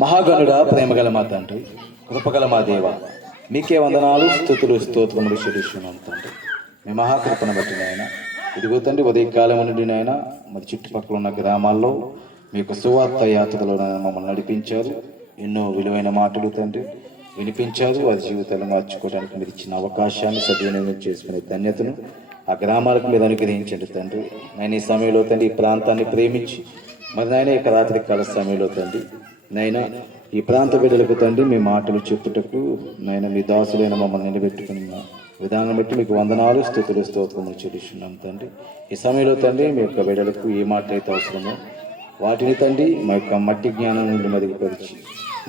మహాగణుడా, ప్రేమగల మా తండ్రి, కృపగల మా దేవ, మీకే వందనాలు, స్తుతులు, స్తోత్రములు చెల్లిస్తున్నాం తండ్రి. మీ మహాకృపను బట్టి నాయన, ఇదిగో తండ్రి, ఉదయకాలం నుండి నాయన మరి చుట్టుపక్కల ఉన్న గ్రామాల్లో మీ యొక్క సువార్త యాత్రలో మమ్మల్ని నడిపించారు. ఎన్నో విలువైన మాటలు తండ్రి వినిపించారు. వారి జీవితాలు మార్చుకోవడానికి మీరు ఇచ్చిన అవకాశాన్ని సద్వినియోగం చేసుకునే ధన్యతను ఆ గ్రామాలకు మీరు అనుగ్రహించండి తండ్రి. నేను ఈ సమయంలో తండ్రి ఈ ప్రాంతాన్ని ప్రేమించి మరి నాయన ఇక రాత్రి కాల సమయంలో తండ్రి నైనా ఈ ప్రాంత బిడ్డలకు తండ్రి మీ మాటలు చెప్పుటకు నాయన మీ దాసులైన మమ్మల్ని నిలబెట్టుకున్న విధానం బట్టి మీకు వందనాలు, స్తుతులు, స్తోత్రములు చెల్లిస్తున్నాం తండ్రి. ఈ సమయంలో తండ్రి మీ యొక్క బిడ్డలకు ఏ మాట అయితే అవసరమో వాటిని తండ్రి మా యొక్క మట్టి జ్ఞానం నుండి మెరుగుపరిచి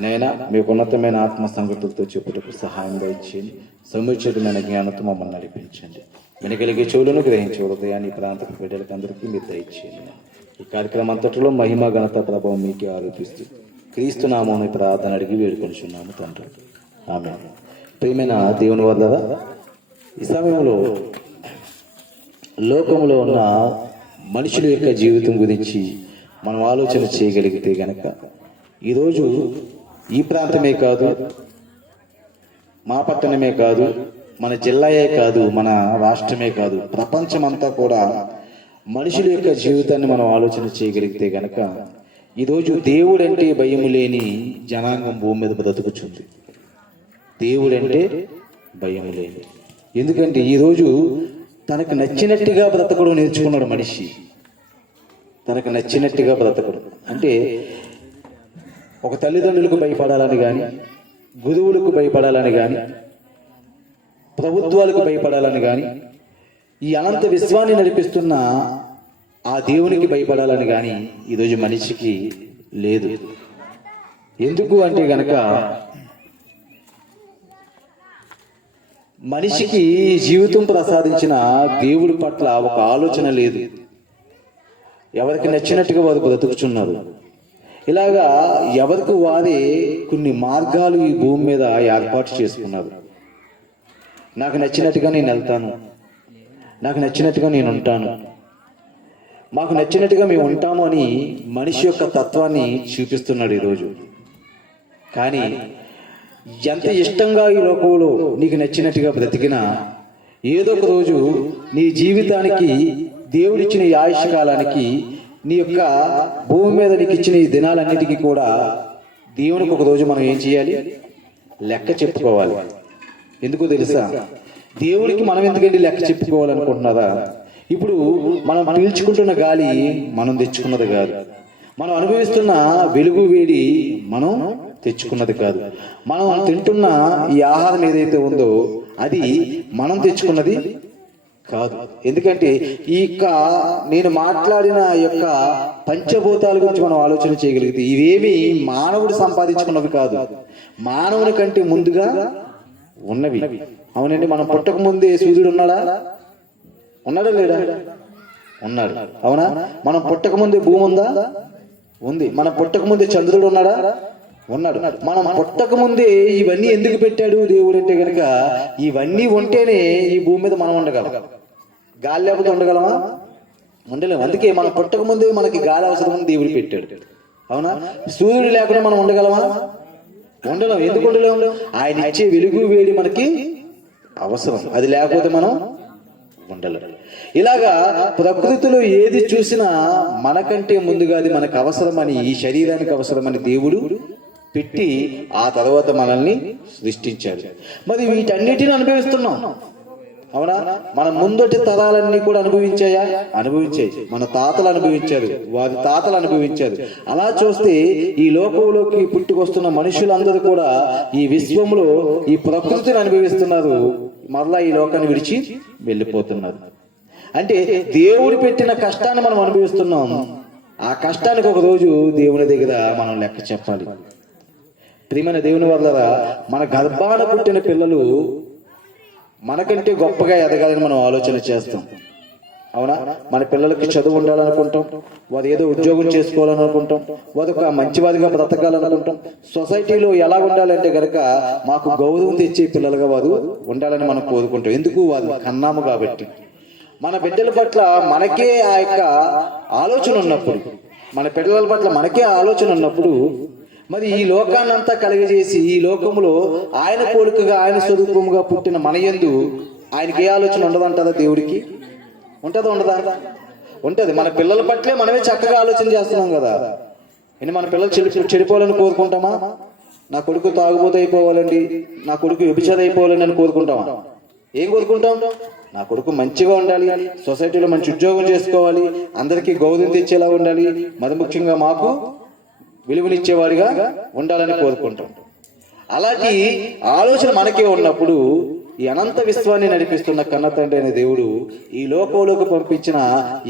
నైనా మీకు ఉన్నతమైన ఆత్మ సంగతులతో చెప్పుటకు సహాయం ఇచ్చేయండి. సముచితమైన జ్ఞానంతో మమ్మల్ని నడిపించండి. వినగలిగే చెవులను గ్రహించే హృదయాన్ని ఈ ప్రాంత బిడ్డలకు అందరికీ మీరు దయచేయండి. ఈ కార్యక్రమం అంతటిలో మహిమ, ఘనత, ప్రభావం మీకే ఆరోపిస్తూ క్రీస్తు నామమున ప్రార్థన అడిగి వేడుకొనిచున్నాము తండ్రి. ఆమేన్. ప్రియమైన దేవుని వల్ల ఈ సమయంలో లోకంలో ఉన్న మనుషుల యొక్క జీవితం గురించి మనం ఆలోచన చేయగలిగితే గనక ఈరోజు ఈ ప్రాంతమే కాదు, మా పట్టణమే కాదు, మన జిల్లాయే కాదు, మన రాష్ట్రమే కాదు, ప్రపంచమంతా కూడా మనుషుల యొక్క జీవితాన్ని మనం ఆలోచన చేయగలిగితే గనక ఈరోజు దేవుడంటే భయము లేని జనాంగం భూమి మీద బ్రతుకుచుంది. దేవుడంటే భయము లేని, ఎందుకంటే ఈరోజు తనకు నచ్చినట్టుగా బ్రతకడం నేర్చుకున్నాడు మనిషి. తనకు నచ్చినట్టుగా బ్రతకడం అంటే ఒక తల్లిదండ్రులకు భయపడాలని కానీ, గురువులకు భయపడాలని కానీ, ప్రభుత్వాలకు భయపడాలని కానీ, ఈ అనంత విశ్వాన్ని నడిపిస్తున్న ఆ దేవునికి భయపడాలని కానీ ఈరోజు మనిషికి లేదు. ఎందుకు అంటే గనక మనిషికి జీవితం ప్రసాదించిన దేవుడి పట్ల ఒక ఆలోచన లేదు. ఎవరికి నచ్చినట్టుగా వారు బ్రతుకుచున్నారు. ఇలాగా ఎవరికి వారే కొన్ని మార్గాలు ఈ భూమి మీద ఏర్పాటు చేసుకున్నారు. నాకు నచ్చినట్టుగా నేను వెళ్తాను, నాకు నచ్చినట్టుగా నేను ఉంటాను, మాకు నచ్చినట్టుగా మేము ఉంటాము అని మనిషి యొక్క తత్వాన్ని చూపిస్తున్నాడు ఈరోజు. కానీ ఎంత ఇష్టంగా ఈ లోకంలో నీకు నచ్చినట్టుగా బ్రతికినా ఏదో ఒక రోజు నీ జీవితానికి దేవుడిచ్చిన ఈ ఆయుష్ కాలానికి, నీ యొక్క భూమి మీద నీకు ఇచ్చిన ఈ దినాలన్నిటికీ కూడా దేవునికి ఒక రోజు మనం ఏం చేయాలి? లెక్క చెప్పుకోవాలి. ఎందుకో తెలుసా? దేవుడికి మనం ఎందుకంటే లెక్క చెప్పుకోవాలనుకుంటున్నారా? ఇప్పుడు మనం పీల్చుకుంటున్న గాలి మనం తెచ్చుకున్నది కాదు, మనం అనుభవిస్తున్న వెలుగు వేడి మనం తెచ్చుకున్నది కాదు, మనం తింటున్న ఈ ఆహారం ఏదైతే ఉందో అది మనం తెచ్చుకున్నది కాదు. ఎందుకంటే ఈ యొక్క నేను మాట్లాడిన యొక్క పంచభూతాల గురించి మనం ఆలోచన చేయగలిగితే ఇవేమి మానవుడు సంపాదించుకున్నవి కాదు, మానవుని కంటే ముందుగా ఉన్నవి. అవునండి, మనం పుట్టక ముందే సూర్యుడు ఉన్నాడా? ఉన్నాడా లేడా? ఉన్నాడు. అవునా? మనం పుట్టక ముందే భూమి ఉందా? ఉంది. మనం పుట్టక ముందే చంద్రుడు ఉన్నాడా? ఉన్నాడు. మనం పుట్టక ముందే ఇవన్నీ ఎందుకు పెట్టాడు దేవుడు అంటే కనుక ఇవన్నీ ఉంటేనే ఈ భూమి మీద మనం ఉండగలం. గాలి లేకపోతే ఉండగలమా? ఉండలేము. అందుకే మనం పుట్టక ముందే మనకి గాలి అవసరం దేవుడు పెట్టాడు. అవునా? సూర్యుడు లేకుండా మనం ఉండగలమా? ఉండలేం. ఎందుకు ఉండలేము? ఆయన ఇచ్చే వెలుగు వేడి మనకి అవసరం, అది లేకపోతే మనం ఉండలేం. ఇలాగా ప్రకృతిలో ఏది చూసినా మనకంటే ముందుగా అది మనకు అవసరమని, ఈ శరీరానికి అవసరమని దేవుడు పెట్టి ఆ తర్వాత మనల్ని సృష్టించాడు. మరి వీటన్నిటిని అనుభవిస్తున్నాం. అవునా? మన ముందటి తరాలన్నీ కూడా అనుభవించాయా? అనుభవించాయి. మన తాతలు అనుభవించారు, వారి తాతలు అనుభవించారు. అలా చూస్తే ఈ లోకంలోకి పుట్టుకొస్తున్న మనుషులందరూ కూడా ఈ విశ్వంలో ఈ ప్రకృతిని అనుభవిస్తున్నారు, మరలా ఈ లోకాన్ని విడిచి వెళ్ళిపోతున్నారు. అంటే దేవుడు పెట్టిన కష్టాన్ని మనం అనుభవిస్తున్నాం. ఆ కష్టానికి ఒక రోజు దేవుని దగ్గర మనం లెక్క చెప్పాలి. ప్రియమైన దేవుని వల్ల మన గర్భాన పుట్టిన పిల్లలు మనకంటే గొప్పగా ఎదగాలని మనం ఆలోచన చేస్తాం. అవునా? మన పిల్లలకి చదువు ఉండాలనుకుంటాం, వారు ఏదో ఉద్యోగం చేసుకోవాలనుకుంటాం, వారు ఒక మంచివాదిగా బ్రతకాలనుకుంటాం, సొసైటీలో ఎలా ఉండాలంటే కనుక మాకు గౌరవం తెచ్చే పిల్లలుగా వారు ఉండాలని మనం కోరుకుంటాం. ఎందుకు? వారు కన్నాము కాబట్టి. మన బిడ్డల పట్ల మనకే ఆ యొక్క ఆలోచన ఉన్నప్పుడు, మన పిల్లల పట్ల మనకే ఆలోచన ఉన్నప్పుడు మరి ఈ లోకాన్ని అంతా కలుగజేసి ఈ లోకములో ఆయన పోలికగా ఆయన స్వరూపముగా పుట్టిన మన యందు ఆయనకి ఏ ఆలోచన ఉండదంటారా? దేవుడికి ఉంటుందా ఉండదా? ఉంటుంది. మన పిల్లల పట్లే మనమే చక్కగా ఆలోచన చేస్తున్నాం కదా. మన పిల్లలు చెడిపోవాలని కోరుకుంటామా? నా కొడుకు తాగుబోతు అయిపోవాలండి, నా కొడుకు వ్యభిచారం అయిపోవాలని అని కోరుకుంటామా? ఏం కోరుకుంటాం? నా కొడుకు మంచిగా ఉండాలి, సొసైటీలో మంచి ఉద్యోగం చేసుకోవాలి, అందరికీ గౌరవం తెచ్చేలా ఉండాలి, మరి ముఖ్యంగా మాకు విలువనిచ్చేవాడిగా ఉండాలని కోరుకుంటాం. అలాంటి ఆలోచన మనకే ఉన్నప్పుడు ఈ అనంత విశ్వాన్ని నడిపిస్తున్న కన్న తండ్రి అనే దేవుడు ఈ లోకంలోకి పంపించిన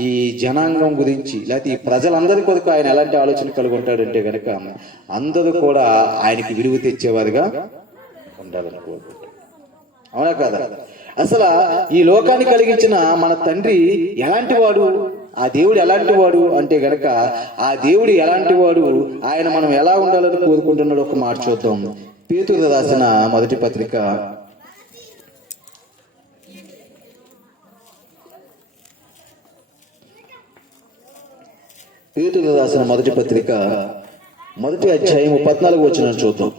ఈ జనాంగం గురించి, లేకపోతే ఈ ప్రజలందరి కొరకు ఆయన ఎలాంటి ఆలోచన కలిగి ఉంటాడంటే గనక అందరూ కూడా ఆయనకి విలువ తెచ్చేవారుగా ఉండాలని కోరుకుంటాం. అవునా కాదా? అసలు ఈ లోకాన్ని కలిగించిన మన తండ్రి ఎలాంటి వాడు, ఆ దేవుడు ఎలాంటి వాడు అంటే గనక ఆ దేవుడు ఎలాంటి వాడు, ఆయన మనం ఎలా ఉండాలని కోరుకుంటున్నాడు ఒక మాట చూద్దాం. పేతురు రాసిన మొదటి పత్రిక మొదటి అధ్యాయం 14 వచనం చూద్దాం.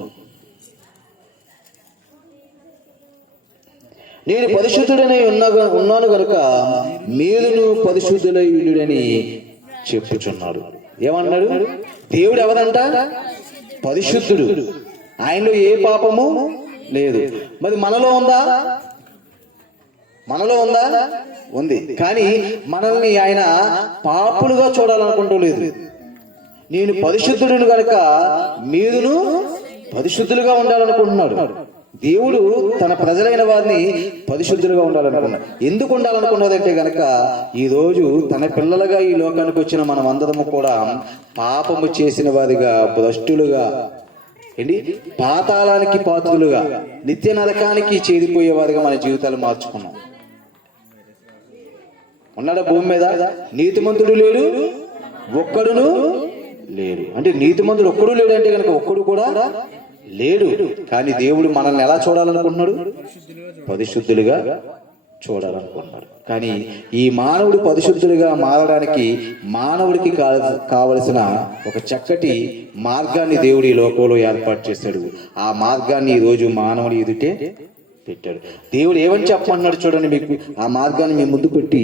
నేను పరిశుద్ధుడనై ఉన్నాను గనుక మీరును పరిశుద్ధులై ఉండుడని చెప్పుచున్నాడు. ఏమన్నాడు? దేవుడు ఎవరంట? పరిశుద్ధుడు. ఆయనలో ఏ పాపము లేదు. మరి మనలో ఉందా? ఉంది. కానీ మనల్ని ఆయన పాపులుగా చూడాలనుకుంటూ లేదు. నేను పరిశుద్ధుడును గనుక మీరును పరిశుద్ధులుగా ఉండాలనుకుంటున్నాడు. దేవుడు తన ప్రజలైన వారిని పరిశుద్ధులుగా ఉండాలనుకున్నాడు. ఎందుకు ఉండాలనుకున్నదంటే గనక ఈ రోజు తన పిల్లలుగా ఈ లోకానికి వచ్చిన మనం అందరము కూడా పాపము చేసిన వారిగా, భ్రష్టులుగా, పాతాళానికి పాత్రులుగా, నిత్య నరకానికి చేరిపోయేవారుగా మన జీవితాలు మార్చుకున్నాం. ఉన్నాడా భూమి మీద? నీతిమంతుడు లేడు, ఒక్కడును లేడు. అంటే నీతిమంతుడు ఒక్కడు లేడు అంటే కనుక ఒక్కడు కూడా లేడు. కానీ దేవుడు మనల్ని ఎలా చూడాలనుకుంటున్నాడు? పరిశుద్ధులుగా చూడాలనుకుంటున్నాడు. కానీ ఈ మానవుడు పరిశుద్ధులుగా మారడానికి మానవుడికి కావలసిన ఒక చక్కటి మార్గాన్ని దేవుడు ఈ లోకంలో ఏర్పాటు చేశాడు. ఆ మార్గాన్ని ఈ రోజు మానవుడి ఎదుటే పెట్టాడు. దేవుడు ఏమని చెప్పమంటున్నాడు చూడండి. మీకు ఆ మార్గాన్ని మేము ముందు పెట్టి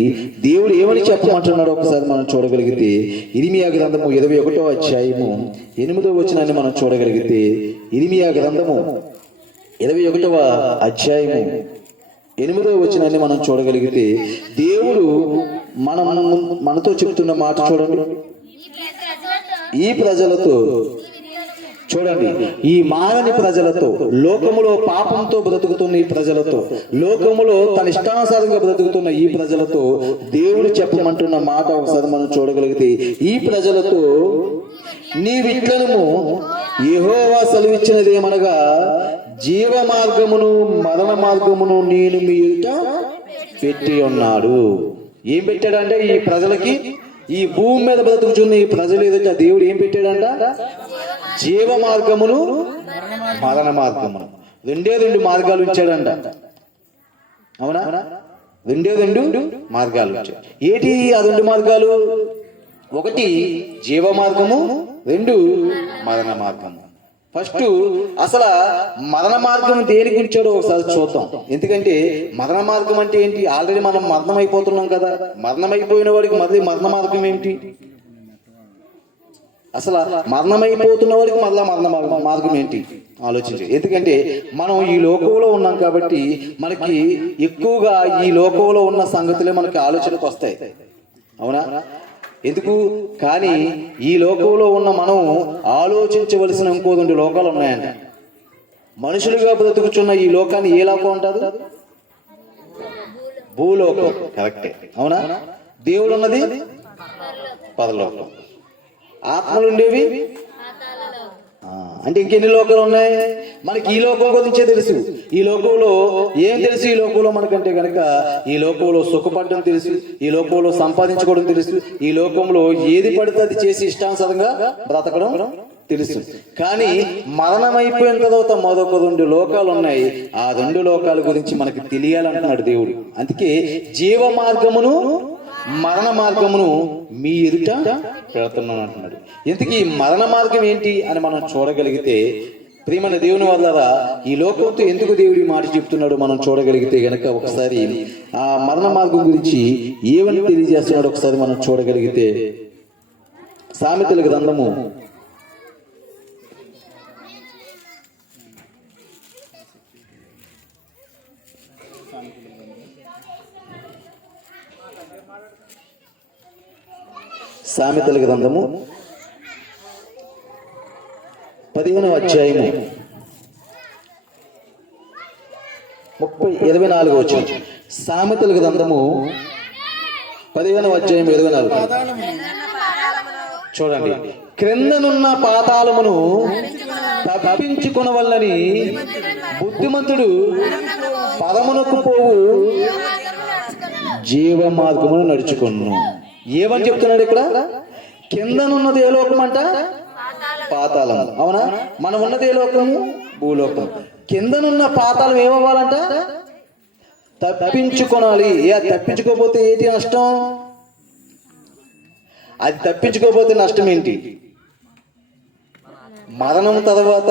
దేవుడు ఏమని చెప్పమంటున్నాడు ఒకసారి మనం చూడగలిగితే, ఇర్మియా గ్రంథము 21వ అధ్యాయము 8వ వచనాన్ని మనం చూడగలిగితే, ఇర్మియా గ్రంథము 21వ అధ్యాయము 8వ వచనాన్ని మనం చూడగలిగితే దేవుడు మనతో చెప్తున్న మాట చూడండి. ఈ ప్రజలతో చూడండి, ఈ మారని ప్రజలతో, లోకములో పాపంతో బ్రతుకుతున్న ఈ ప్రజలతో, లోకములో తన ఇష్టానుసారంగా బ్రతుకుతున్న ఈ ప్రజలతో దేవుడు చెప్పమంటున్న మాట ఒకసారి మనం చూడగలిగితే, ఈ ప్రజలతో నీవిట్లను యెహోవా సెలవిచ్చినదేమనగా జీవ మార్గమును మరణ మార్గమును నేను మీ ఎదుట పెట్టి ఉన్నాడు. ఏం పెట్టాడంటే ఈ ప్రజలకి, ఈ భూమి మీద బ్రతుకుతున్న ఈ ప్రజలు ఎదుట దేవుడు ఏం పెట్టాడంట? జీవ మార్గమును మరణ మార్గమును, రెండు మార్గాలు ఇచ్చాడంట. అవునా? రెండు మార్గాలు ఇచ్చాడు. ఏంటి ఆ రెండు మార్గాలు? ఒకటి జీవ మార్గము, రెండు మరణ మార్గము. ఫస్ట్ అసలు మరణ మార్గం దేనికి ఉంచాడో ఒకసారి చూద్దాం. ఎందుకంటే మరణ మార్గం అంటే ఏంటి? ఆల్రెడీ మనం మరణం అయిపోతున్నాం కదా. మరణం అయిపోయిన వాడికి మళ్ళీ మరణ మార్గం ఏంటి? అసలు మరణమైపోతున్న వాడికి మళ్ళా మరణ మార్గం ఏంటి ఆలోచించి. ఎందుకంటే మనం ఈ లోకంలో ఉన్నాం కాబట్టి మనకి ఎక్కువగా ఈ లోకంలో ఉన్న సంగతులే మనకి ఆలోచనకు వస్తాయి. అవునా? ఎందుకు? కానీ ఈ లోకంలో ఉన్న మనం ఆలోచించవలసిన ఇంకో 2 లోకాలు ఉన్నాయంట. మనుషులుగా బ్రతుకుచున్న ఈ లోకాన్ని ఏ లోకం అంటారు? భూలోకం. కరెక్టే. అవునా? దేవుడు ఉన్నది పరలోకం. ఆత్మలు ఉండేవి అంటే ఇంకెన్ని లోకాలు ఉన్నాయి? మనకి ఈ లోకం గురించే తెలుసు. ఈ లోకంలో ఏం తెలుసు? ఈ లోకంలో మనకంటే కనుక ఈ లోకంలో సుఖపడడం తెలుసు, ఈ లోకంలో సంపాదించుకోవడం తెలుసు, ఈ లోకంలో ఏది పడితే అది చేసి ఇష్టానుసారంగా బ్రతకడం తెలుసు. కానీ మరణం అయిపోయిన తర్వాత మరొక 2 లోకాలు ఉన్నాయి. ఆ 2 లోకాల గురించి మనకి తెలియాలంటున్నాడు దేవుడు. అందుకే జీవ మార్గమును మరణ మార్గమును మీ ఎదుట పెడుతున్నాను అంటున్నాడు. ఇంతకీ మరణ మార్గం ఏంటి అని మనం చూడగలిగితే, ప్రియమైన దేవుని వల్ల ఈ లోకంతో ఎందుకు దేవుడి మాట చెప్తున్నాడు మనం చూడగలిగితే గనక, ఒకసారి ఆ మరణ మార్గం గురించి ఏమని తెలియజేస్తున్నాడు ఒకసారి మనం చూడగలిగితే, సామెతల గ్రంథము 15వ అధ్యాయము 24వ వచనం. సామెతల గ్రంథము 15వ అధ్యాయం 24. చూడండి, క్రిందనున్న పాతాళమును తప్పించుకొనవల్లని బుద్ధిమంతుడు పరమునకు పోవు జీవ మార్గమును నడుచుకొను. ఏమని చెప్తున్నాడు ఇక్కడ? కిందనున్నది ఏ లోకం అంట? పాతాళం. అవునా? మనం ఉన్నది ఏ లోకము? భూలోకం. కిందనున్న పాతాళం ఏమవ్వాలంట? తప్పించుకొనాలి. తప్పించుకోకపోతే ఏంటి నష్టం? అది తప్పించుకోకపోతే నష్టం ఏంటి? మరణం తర్వాత,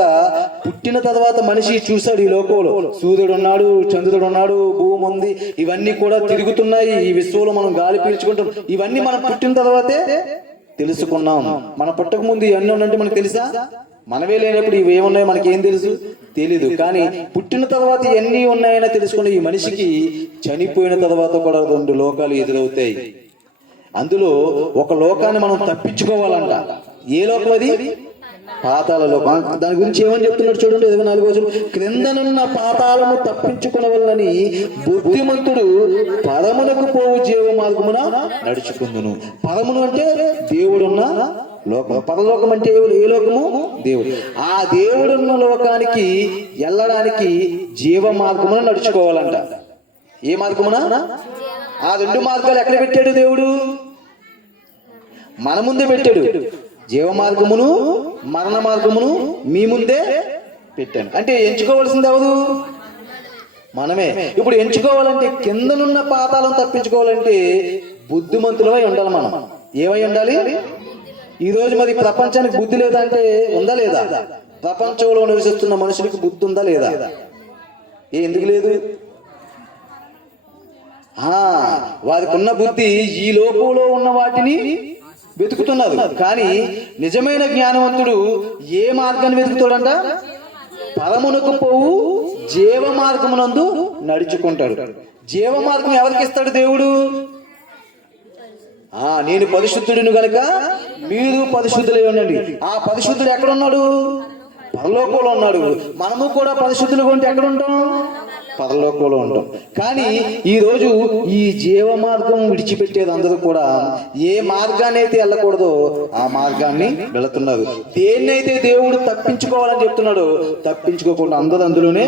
పుట్టిన తర్వాత మనిషి చూశాడు ఈ లోకంలో, సూర్యుడు ఉన్నాడు, చంద్రుడు ఉన్నాడు, భూమి ఉంది, ఇవన్నీ కూడా తిరుగుతున్నాయి. ఈ విశ్వంలో మనం గాలి పీల్చుకుంటాం. ఇవన్నీ మనం పుట్టిన తర్వాతే తెలుసుకున్నాం. మన పుట్టక ముందు ఇవన్నీ ఉన్నట్టు మనకు తెలుసా? మనమే లేనప్పుడు ఇవి ఏమున్నాయో మనకేం తెలుసు? తెలీదు. కానీ పుట్టిన తర్వాత ఇవన్నీ ఉన్నాయని తెలుసుకున్న ఈ మనిషికి చనిపోయిన తర్వాత కూడా 2 లోకాలు ఎదురవుతాయి. అందులో ఒక లోకాన్ని మనం తప్పించుకోవాలంట. ఏ లోకం అది? పాతాళ లోకం. దాని గురించి ఏమని చెప్తున్నాడు చూడండి, 24వ వచనం. క్రిందనున్న పాతాళము తప్పించుకొనవల్లని బుద్ధిమంతుడు పరమునకు పోవు జీవ మార్గమున నడుచుకుందును. పరమును అంటే దేవుడున్న లోకం. పరలోకం అంటే ఏ లోకము? దేవుడు. ఆ దేవుడున్న లోకానికి వెళ్ళడానికి జీవ మార్గమున నడుచుకోవాలంట. ఏ మార్గమున? ఆ 2 మార్గాలు ఎక్కడ పెట్టాడు దేవుడు? మన ముందే పెట్టాడు. జీవ మార్గమును మరణ మార్గమును మీ ముందే పెట్టాను. అంటే ఎంచుకోవాల్సింది ఎవరు? మనమే. ఇప్పుడు ఎంచుకోవాలంటే, కిందనున్న పాతాలను తప్పించుకోవాలంటే బుద్ధిమంతులమై ఉండాలి. మనం ఏమై ఉండాలి? ఈరోజు మరి ప్రపంచానికి బుద్ధి లేదా అంటే ఉందా లేదా? ప్రపంచంలో నివసిస్తున్న మనుషులకి బుద్ధి ఉందా లేదా? ఎందుకు లేదు? వారికి ఉన్న బుద్ధి ఈ లోకంలో ఉన్న వాటిని వెతుకుతున్నారు. కానీ నిజమైన జ్ఞానవంతుడు ఏ మార్గాన్ని వెతుకుతాడంట? పరమునకు పోవు జీవ మార్గమునందు నడుచుకుంటాడు. జీవ మార్గం ఎవరికి ఇస్తాడు దేవుడు? నేను పరిశుద్ధుడిని గనుక మీరు పరిశుద్ధులై ఉండండి. ఆ పరిశుద్ధుడు ఎక్కడున్నాడు? పరలోకంలో ఉన్నాడు. మనము కూడా పరిశుద్ధులుగా ఉంటే ఎక్కడ ఉంటాం? పరలోకంలో ఉంటాం. కానీ ఈ రోజు ఈ జీవ మార్గం విడిచిపెట్టేది అందరూ కూడా ఏ మార్గాన్ని అయితే వెళ్ళకూడదో ఆ మార్గాన్ని వెళుతున్నారు. దేన్నైతే దేవుడు తప్పించుకోవాలని చెప్తున్నాడో తప్పించుకోకుండా అందరూ అందులోనే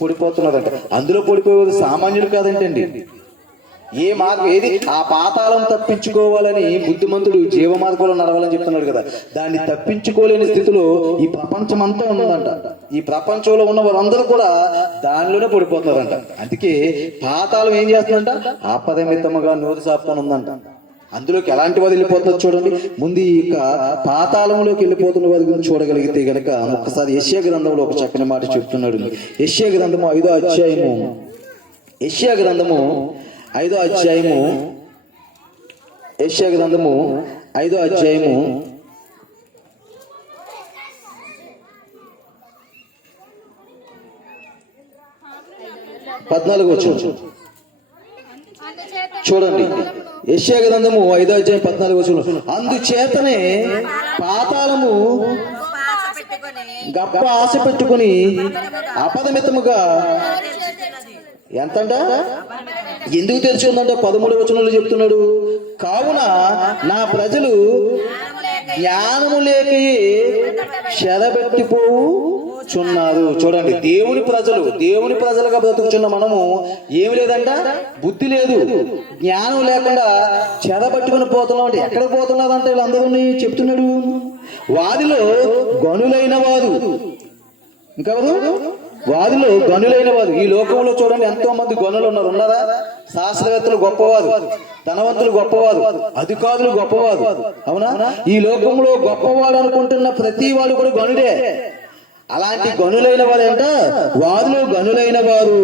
పడిపోతున్నారంట. అందులో పడిపోయేది సామాన్యులు కాదంటండి. ఏ మార్గం ఏది? ఆ పాతాళం తప్పించుకోవాలని బుద్ధిమంతుడు జీవ మార్గంలో నడవాలని చెప్తున్నాడు కదా. దాన్ని తప్పించుకోలేని స్థితిలో ఈ ప్రపంచం అంతా ఉందంట. ఈ ప్రపంచంలో ఉన్న వారందరూ కూడా దానిలోనే పడిపోతున్నారంట. అందుకే పాతాళం ఏం చేస్తుందంట? ఆపదమితముగా నోరు సాపుకొని ఉందంట. అందులోకి ఎలాంటి వారు వెళ్ళిపోతున్నారు చూడండి. ముందు ఈ పాతాళంలోకి వెళ్ళిపోతున్న వారి గురించి చూడగలిగితే గనక ఒక్కసారి యెషయా గ్రంథంలో ఒక చక్కని మాట చెప్తున్నాడు. యెషయా గ్రంథము 5వ అధ్యాయము, యెషయా గ్రంథము 5వ అధ్యాయము, యెషయా గ్రంథము 5వ అధ్యాయము 14వ వచనం చూడండి. యెషయా గ్రంథము 5వ అధ్యాయం 14వ వచనం. అందుచేతనే పాతాళము గొప్ప ఆశ పెట్టుకుని అపదమితముగా ఎంతంట ఎందుకు తెరిచి ఉందంట? 13వ వచనంలో చెప్తున్నాడు. కావున నా ప్రజలు జ్ఞానము లేకయే చెరబెట్టిపోవుచున్నారు. చూడండి, దేవుని ప్రజలుగా బ్రతుకుచున్న మనము ఏమి లేదంట? బుద్ధి లేదు, జ్ఞానం లేకుండా చెరబట్టుకుని పోతున్నాం. అంటే ఎక్కడ పోతున్నారంటే వీళ్ళందరూ చెప్తున్నాడు. వారిలో గనులైన వారు, ఇంకెవరు? వారిలో గనులైన వారు. ఈ లోకంలో చూడండి ఎంతో మంది గనులు ఉన్నారా? శాస్త్రవేత్తలు గొప్పవారు, ధనవంతులు గొప్పవారు, అధికారులు గొప్పవారు. అవునా? ఈ లోకంలో గొప్పవాడు అనుకుంటున్న ప్రతి వాడు కూడా గనుడే. అలాంటి గనులైన వారంట వారిలో గనులైన వారు,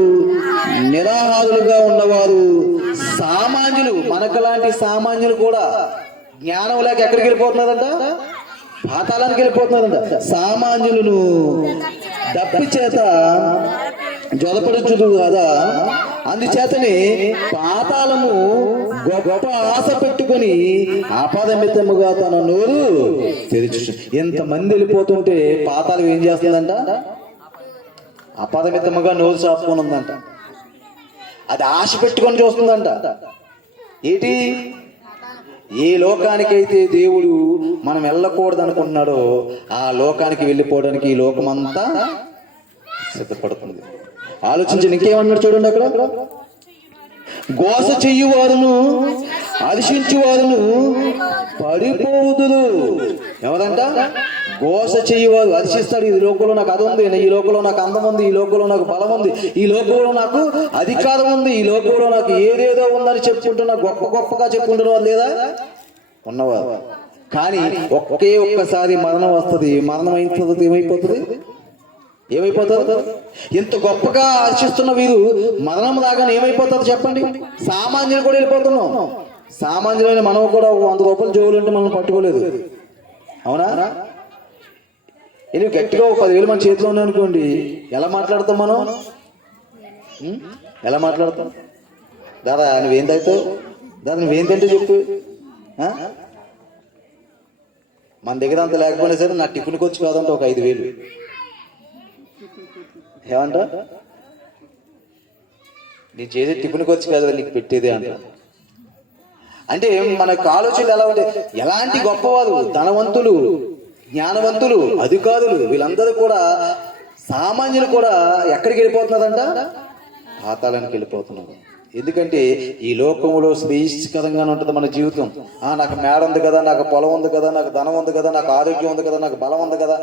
నిరాహారులుగా ఉన్నవారు, సామాన్యులు, మనకలాంటి సామాన్యులు కూడా జ్ఞానం లేక ఎక్కడికి వెళ్ళిపోతున్నారంట? పాతాళానికి వెళ్ళిపోతున్నారంట. సామాన్యులను దప్పి చేత జొలపడుచుదు కదా, అందుచేతని పాతాళము గొప్ప ఆశ పెట్టుకుని ఆపాదమితముగా తన నోరు తెరుచు. ఎంతమంది వెళ్ళిపోతుంటే పాతాళం ఏం చేస్తుందంట? అపాదమితముగా నోరు చాపుకొని ఉందంట. అది ఆశ పెట్టుకొని చూస్తుందంట. ఏంటి? ఏ లోకానికైతే దేవుడు మనం వెళ్ళకూడదు అనుకుంటున్నాడో ఆ లోకానికి వెళ్ళిపోవడానికి ఈ లోకమంతా సిద్ధపడుతుంది. ఆలోచించి ఇంకేమన్నాడు చూడండి అక్కడ. గోస చెయ్యువారును హర్షించువారును పడిపోదురు. ఎవరంట? గోస చెయ్యువారు. హర్షిస్తాడు. ఈ లోకంలో నాకు అది ఉంది, ఈ లోకంలో నాకు అందం ఉంది, ఈ లోకంలో నాకు బలం ఉంది, ఈ లోకంలో నాకు అధికారం ఉంది, ఈ లోకంలో నాకు ఏదేదో ఉందని చెప్పుకుంటున్నా, గొప్పగా చెప్పుకుంటున్న వాళ్ళు లేదా? ఉన్నవారు. కానీ ఒక్కసారి మరణం వస్తుంది. మరణం అయిన తర్వాత ఏమైపోతుంది? ఇంత గొప్పగా హర్షిస్తున్న వీరు మరణం రాగానే ఏమైపోతారు చెప్పండి? సామాన్యులు కూడా వెళ్ళిపోతున్నాం. సామాన్యులైన మనం కూడా 100 రూపాయలు జోలు అంటే మనం పట్టుకోలేదు. అవునా? ఇది గట్టిగా 10,000 మన చేతిలో ఉన్నాయనుకోండి, ఎలా మాట్లాడతాం మనం? ఎలా మాట్లాడతాం? దాదా నువ్వేం తాగుతావు? దాదా నువ్వేం తింటే చెప్పు. మన దగ్గర అంత లేకపోయినా సరే నా టిఫిన్కి వచ్చి కాదంటే ఒక 5,000 ఏమంట? నీ చేసే టిఫిన్కి వచ్చి కాదు నీకు పెట్టేదే అంట. అంటే మనకు ఆలోచనలు ఎలా ఉంటాయి? ఎలాంటి గొప్పవారు, ధనవంతులు, జ్ఞానవంతులు, అధికారులు, వీళ్ళందరూ కూడా సామాన్యులు కూడా ఎక్కడికి వెళ్ళిపోతున్నారంట? పాతాళానికి వెళ్ళిపోతున్నారు. ఎందుకంటే ఈ లోకంలో శ్రేయస్కరంగానే ఉంటుంది మన జీవితం. నాకు మేడ ఉంది కదా, నాకు పొలం ఉంది కదా, నాకు ధనం ఉంది కదా, నాకు ఆరోగ్యం ఉంది కదా, నాకు బలం ఉంది కదా,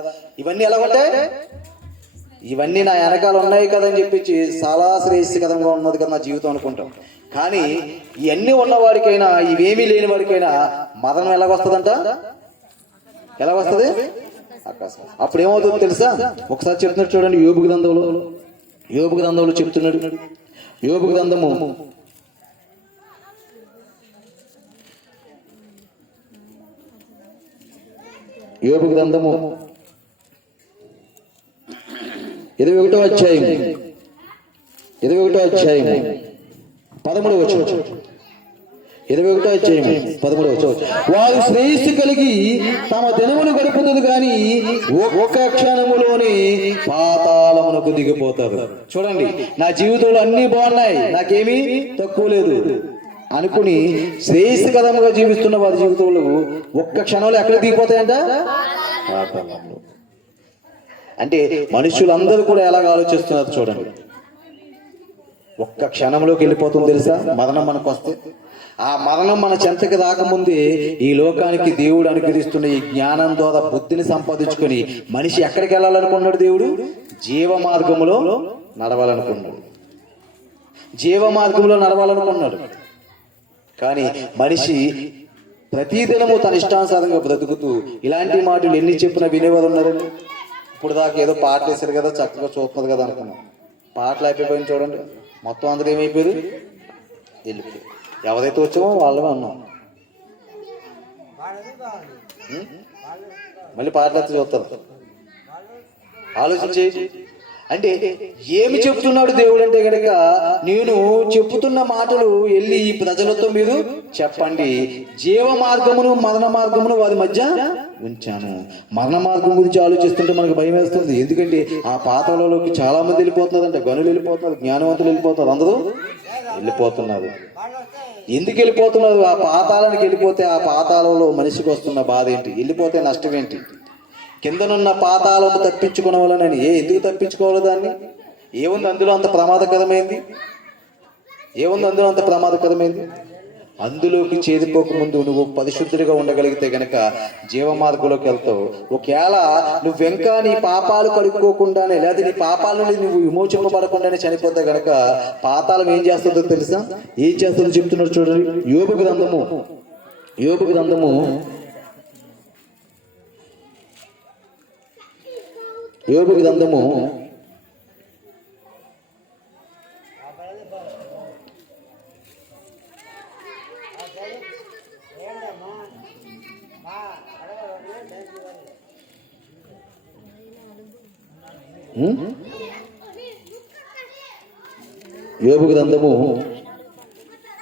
ఇవన్నీ ఎలా ఉంటాయి? ఇవన్నీ నా వెనకాల ఉన్నాయి కదా అని చెప్పి చాలా శ్రేయస్కరంగా ఉన్నది కదా నా జీవితం అనుకుంటాం. కానీ ఇవన్నీ ఉన్నవాడికైనా ఇవేమీ లేని వాడికైనా మరణం ఎలాగొస్తుందంట? ఎలా వస్తుంది? అప్పుడు ఏమవుతుందో తెలుసా? ఒకసారి చెప్తున్నాడు చూడండి. యోబు గ్రంథంలో చెప్తున్నాడు. యోబు గ్రంథము 21వ అధ్యాయం 13వ వచనం. 21వ అధ్యాయం 13వ వచనం. వారు శ్రేయస్సు కలిగి తమ దినములు గడుపుతుంది కానీ ఒక్క క్షణములోనే పాతాళమునకు దిగిపోతారు. చూడండి, నా జీవితంలో అన్ని బాగున్నాయి, నాకేమీ తక్కువ లేదు అనుకుని శ్రేయస్కరంగా జీవిస్తున్న వారి జీవితంలో ఒక్క క్షణంలో ఎక్కడ దిగిపోతాయంట? పాతాళంలో. అంటే మనుషులందరూ కూడా ఎలాగ ఆలోచిస్తున్నారు చూడండి. ఒక్క క్షణంలోకి వెళ్ళిపోతుంది తెలుసా మరణం మనకు వస్తే. ఆ మరణం మన చెంతకి రాకముందే ఈ లోకానికి దేవుడు అనుగ్రహిస్తున్న ఈ జ్ఞానం ద్వారా బుద్ధిని సంపాదించుకొని మనిషి ఎక్కడికి వెళ్ళాలనుకున్నాడు? దేవుడు జీవ మార్గంలో నడవాలనుకున్నాడు. కానీ మనిషి ప్రతిదినము తన ఇష్టానుసారంగా బ్రతుకుతూ ఇలాంటి మాటలు ఎన్ని చెప్పినా వినేవారు ఉన్నారండి? ఇప్పుడు దాకా ఏదో పాటలు వేసారు కదా, చక్కగా చూస్తున్నారు కదా అనుకున్నాం. పాటలు అయిపోయిపోయింది చూడండి. మొత్తం అందరూ ఏమైపోయారు? వెళ్ళిపోయారు. ఎవరైతే వచ్చామో వాళ్ళమే ఉన్నాం. మళ్ళీ పాటలు అయితే చూస్తారు. ఆలోచించే అంటే ఏమి చెప్తున్నాడు దేవుడు అంటే కనుక, నేను చెప్తున్న మాటలు వెళ్ళి ఈ ప్రజలతో మీరు చెప్పండి. జీవ మార్గమును మరణ మార్గమును వారి మధ్య ఉంచాను. మరణ మార్గం గురించి ఆలోచిస్తుంటే మనకు భయం వేస్తుంది. ఎందుకంటే ఆ పాతాళంలోకి చాలా మంది వెళ్ళిపోతున్నారంట. గనులు వెళ్ళిపోతున్నారు, జ్ఞానవంతులు వెళ్ళిపోతున్నారు, అందరూ వెళ్ళిపోతున్నారు. ఎందుకు వెళ్ళిపోతున్నారు? ఆ పాతాళానికి వెళ్ళిపోతే ఆ పాతాళంలో మనిషికి వస్తున్న బాధ ఏంటి? వెళ్ళిపోతే నష్టం ఏంటి? కిందనున్న పాతాళము తప్పించుకోవాలని. ఎందుకు తప్పించుకోవాలి దాన్ని? ఏముంది అందులో అంత ప్రమాదకరమైంది? అందులోకి చేరిపోకముందు నువ్వు పరిశుద్ధుడిగా ఉండగలిగితే గనక జీవ మార్గంలోకి వెళ్తావు. ఒకవేళ నువ్వెంకా నీ పాపాలు కడుక్కోకుండానే లేదా నీ పాపాల నుండి నువ్వు విమోచింపబడకుండానే చనిపోతే గనక పాతాళం ఏం చేస్తుందో తెలుసా? ఏం చేస్తుందో చెప్తున్నారు చూడండి. యోబు గ్రంథము యోబు గ్రంథము యోబు గ్రంథము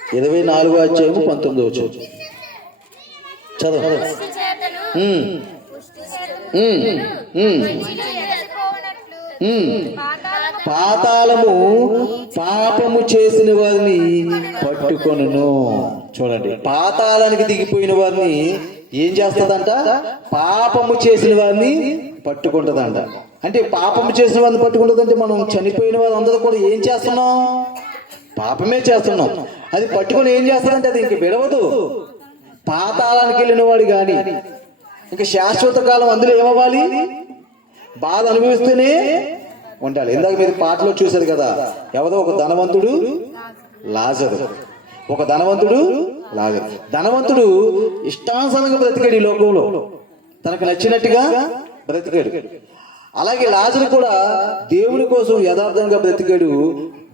24:19 చదువు. పాతాళము పాపము చేసిన వారిని పట్టుకొనును. చూడండి, పాతాళానికి దిగిపోయిన వారిని ఏం చేస్తుందంట? పాపము చేసిన వారిని పట్టుకుంటుందంట. అంటే పాపము చేసిన వారిని పట్టుకుంటుందంటే మనం చనిపోయిన వారు అందరూ కూడా ఏం చేస్తున్నాం? పాపమే చేస్తున్నాం. అది పట్టుకొని ఏం చేస్తుందంటే అది ఇంక విడవదు. పాతాళానికి వెళ్ళిన వాడు కానీ ఇంకా శాశ్వత కాలం అందులో ఏమవ్వాలి? బాధ అనుభవిస్తూనే ఉండాలి. ఇందాక మీరు పాటలో చూశారు కదా, ఎవరో ఒక ధనవంతుడు లాజరు. ఒక ధనవంతుడు లాజరు. ధనవంతుడు ఇష్టానుసారంగా బ్రతికాడు ఈ లోకంలో, తనకు నచ్చినట్టుగా బ్రతికాడు. అలాగే లాజరు కూడా దేవుని కోసం యథార్థంగా బ్రతికాడు,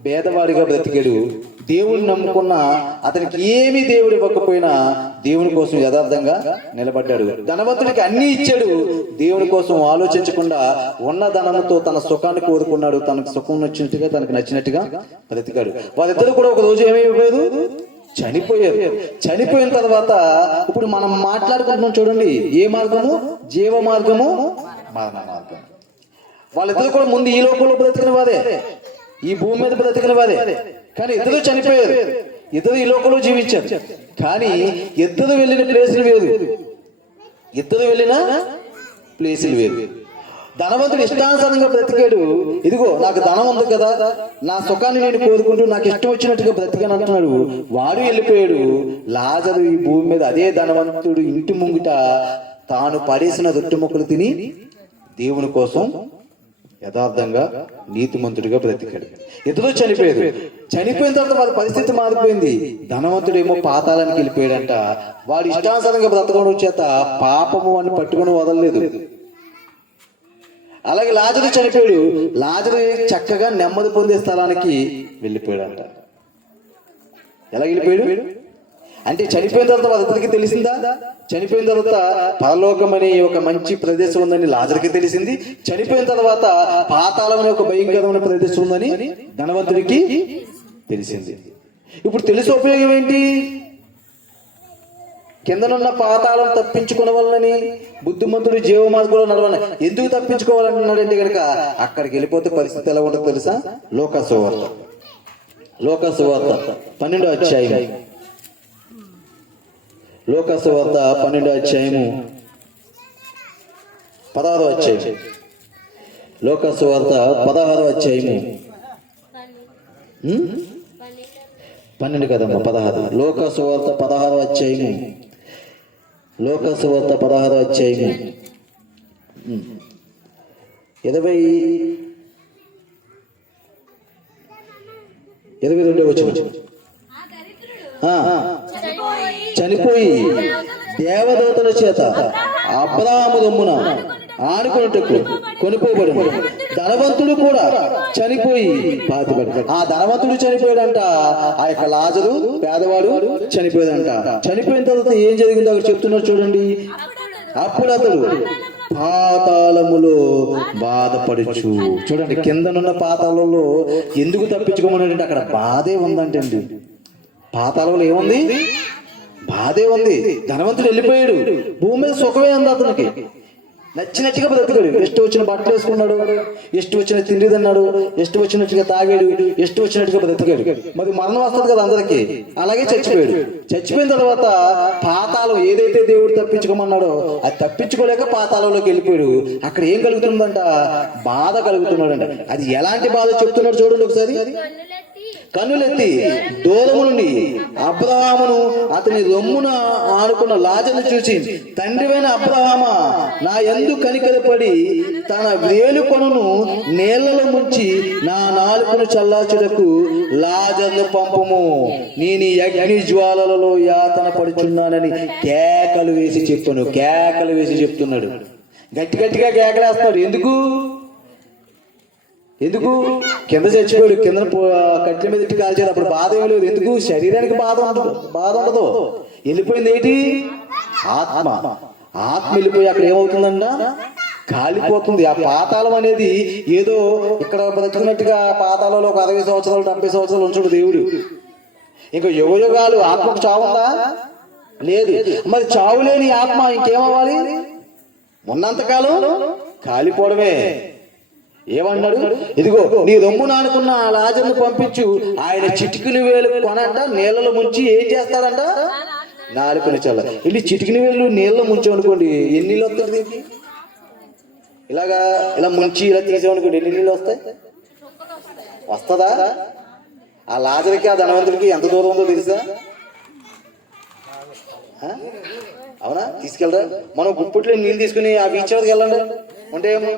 పేదవాడిగా బ్రతికాడు. దేవుడిని నమ్ముకున్న అతనికి ఏమీ దేవుడు ఇవ్వకపోయినా దేవుని కోసం యథార్థంగా నిలబడ్డాడు. ధనవంతుడికి అన్ని ఇచ్చాడు, దేవుని కోసం ఆలోచించకుండా ఉన్న ధనంతో తన సుఖాన్ని కోరుకున్నాడు. తనకు సుఖం నచ్చినట్టుగా తనకు నచ్చినట్టుగా బ్రతికాడు. వాళ్ళిద్దరు కూడా ఒక రోజు ఏమైపోయారు? చనిపోయారు. చనిపోయిన తర్వాత ఇప్పుడు మనం మాట్లాడుకుంటున్నాం చూడండి, ఏ మార్గము? జీవ మార్గము, మరణ మార్గం. వాళ్ళిద్దరు కూడా ముందు ఈ లోకంలో బ్రతికిన వారే, ఈ భూమి మీద బ్రతికిన వారే, కానీ ఇద్దరు చనిపోయారు. ఇద్దరు ఈ లోకంలో జీవించారు, కానీ ఇద్దరు వెళ్ళిన ప్లేసులు వేరు. ఇద్దరు వెళ్ళిన ప్లేసులు వేరు. ధనవంతుడు ఇష్టానుసారంగా బ్రతికాడు. ఇదిగో నాకు ధనం ఉంది కదా, నా సుఖాన్ని నేను కోరుకుంటూ నాకు ఇష్టం వచ్చినట్టుగా బ్రతికాను అంటున్నాడు. వాడు వెళ్ళిపోయాడు. లాజరు ఈ భూమి మీద అదే ధనవంతుడు ఇంటి ముంగిట తాను పడేసిన రొట్టె ముక్కలు తిని దేవుని కోసం యథార్థంగా నీతిమంతుడిగా బ్రతికాడు. ఇద్దరు చనిపోయారు. చనిపోయిన తర్వాత వారి పరిస్థితి మారిపోయింది. ధనవంతుడేమో పాతాళానికి వెళ్ళిపోయాడంట. వాడు ఇష్టానుసారంగా బ్రతకడం చేత పాపము అని పట్టుకుని వదలలేదు. అలాగే లాజరు చనిపోయాడు. లాజరు చక్కగా నెమ్మది పొందే స్థలానికి వెళ్ళిపోయాడంట. ఎలా వెళ్ళిపోయాడు అంటే చనిపోయిన తర్వాత వాళ్ళిద్దరికి తెలిసిందా? చనిపోయిన తర్వాత పరలోకం అనే ఒక మంచి ప్రదేశం ఉందని లాజరుకి తెలిసింది. చనిపోయిన తర్వాత పాతాళం అనే ఒక భయంకరమైన ప్రదేశం ఉందని ధనవంతుడికి తెలిసింది. ఇప్పుడు తెలిసి ఉపయోగం ఏంటి? కిందనున్న పాతాళం తప్పించుకున్న వల్లని బుద్ధిమంతుడు జీవ మార్గంలో నడవాలని. ఎందుకు తప్పించుకోవాలంటున్నాడంటే కనుక అక్కడికి వెళ్ళిపోతే పరిస్థితి ఎలా ఉంటుందో తెలుసా? లోకసువార్త 12వ అధ్యాయం. లోకసువార్త 12వ అధ్యాయము 16వ అధ్యాయం. లోకసువార్త 16వ అధ్యాయము 12 కదమ్మా, 16. లోకసువార్త 16వ అధ్యాయము. లోకసువార్త 16వ అధ్యాయము 22వ వచనం. చనిపోయి దేవదూతల చేత అబ్రాహాము దొమ్మున ఆడుకున్నట్టు కొనిపోబడి ధనవంతుడు కూడా చనిపోయి పాతిపడ్డాడు. ఆ ధనవంతుడు చనిపోయాడంట. ఆ యొక్క లాజరు పేదవాడు చనిపోయాడంట. చనిపోయిన తర్వాత ఏం జరిగిందో అక్కడ చెప్తున్నారు చూడండి. అప్పుడు అతడు పాతాళములో బాధపడుచు. చూడండి, కిందనున్న పాతాళంలో ఎందుకు తప్పించుకోమన్నాడంటే అక్కడ బాధే ఉందంటే అండి. పాతాళంలో ఏముంది? బాధే ఉంది. ధనవంతుడు వెళ్ళిపోయాడు. భూమి మీద సుఖమే ఉంది. అతనికి నచ్చినట్టుగా బ్రతికాడు. ఇష్టం వచ్చిన బట్టలు వేసుకున్నాడు, ఇష్టం వచ్చిన తిండి తిన్నాడు, ఇష్టం వచ్చినట్టుగా తాగాడు, ఇష్టం వచ్చినట్టుగా బ్రతికాడు. మరి మరణం వస్తుంది కదా అందరికి. అలాగే చచ్చిపోయాడు. చచ్చిపోయిన తర్వాత పాతాళం ఏదైతే దేవుడు తప్పించుకోమన్నాడో అది తప్పించుకోలేక పాతాళంలోకి వెళ్ళిపోయాడు. అక్కడ ఏం కలుగుతుందంట? బాధ కలుగుతున్నాడంట. అది ఎలాంటి బాధ చెప్తున్నాడు చూడండి ఒకసారి. కన్నులెత్తి దూరము నుండి అబ్రహామును అతని రొమ్మున ఆనుకున్న లాజరును చూసి, తండ్రివైన అబ్రహామా, నా యందు కనికరపడి తన వేలుకొనను నీళ్లలో ముంచి నా నాలుకను చల్లార్చుటకు లాజరును పంపుము, నేను ఈ అగ్ని జ్వాలలలో యాతన పడుచున్నానని కేకలు వేసి చెప్తున్నాడు. గట్టి గట్టిగా కేకలేస్తాడు. ఎందుకు కింద చచ్చిపోయాడు, కింద కట్టెల మీద ఇట్టి కాల్చారు, అప్పుడు బాధ ఏం లేదు. ఎందుకు? శరీరానికి బాధ ఉండదు. వెళ్ళిపోయింది ఏంటి? ఆత్మ వెళ్ళిపోయి అక్కడ ఏమవుతుందంట? కాలిపోతుంది. ఆ పాతాళం అనేది ఏదో ఇక్కడ బ్రతుకున్నట్టుగా పాతాళంలో ఒక 60 సంవత్సరాలు 70 సంవత్సరాలు ఉంచుడు దేవుడు. ఇంకా యుగాలు ఆత్మకు చావుందా? లేదు. మరి చావు లేని ఆత్మ ఇంకేమవ్వాలి? ఉన్నంతకాలం కాలిపోవడమే. ఏమన్నాడు? ఇదిగో నీ రొమ్మున ఆనుకున్న ఆ లాజరును పంపించు, ఆయన చిటికిన వేలు కొనంట నీళ్ళలో ముంచి ఏం చేస్తాడంట? నాలుకని చల్ల. వెళ్ళి చిటికిన వేలు నీళ్ళలో ముంచామనుకోండి, ఎన్ని నీళ్ళు వస్తుంది? ఇలా ముంచి ఇలా తీసామనుకోండి, ఎన్ని నీళ్ళు వస్తాయి? వస్తుందా? ఆ లాజర్కి ఆ ధనవంతుడికి ఎంత దూరం ఉందో తెలుసా? అవునా? తీసుకెళ్ళరా? మనం గుప్పిట్లో నీళ్ళు తీసుకుని ఆ బీచ్ వరకు వెళ్ళండి, ఉంటే ఏమో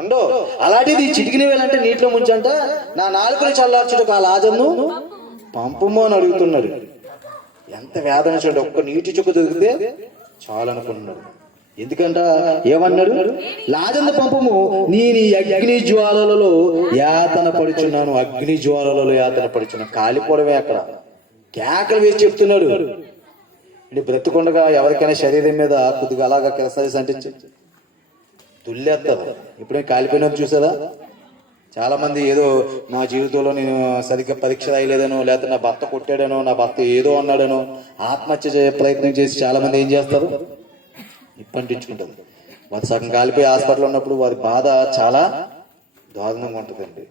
ఉండవు. అలాంటిది చిటికిన వేలంటే నీటిలో ముంచంట నా నాలుకని చల్లార్చుటకు ఆ లాజరును పంపుము అని అడుగుతున్నాడు. ఎంత వేదన చూడండి. ఒక్క నీటి చుక్క దొరికితే చాలు అనుకుంటున్నాడు. ఎందుకంట ఏమన్నాడు? లాజరును పంపుము, నేను ఈ అగ్ని జ్వాలలలో యాతన పడుచున్నాను. అగ్ని జ్వాలలలో యాతన పడుచున్నాను. కాలిపోవడమే. అక్కడ కేకలు వేసి చెప్తున్నాడు. ఇది బ్రతుకుండగా ఎవరికైనా శరీరం మీద కొద్దిగా అలాగా కిరసాయిస్ అంటే తుల్లేస్తారు. ఇప్పుడే కాలిపోయిన చూసారా? చాలా మంది ఏదో నా జీవితంలో నేను సరిగ్గా పరీక్ష రాయలేదనో, లేకపోతే నా భర్త కొట్టాడనో, నా భర్త ఏదో అన్నాడనో ఆత్మహత్య ప్రయత్నం చేసి చాలా మంది ఏం చేస్తారు? ఇప్పంటించుకుంటారు. వారు సగం కాలిపోయి హాస్పిటల్ ఉన్నప్పుడు వారి బాధ చాలా దారుణంగా ఉంటుందండి.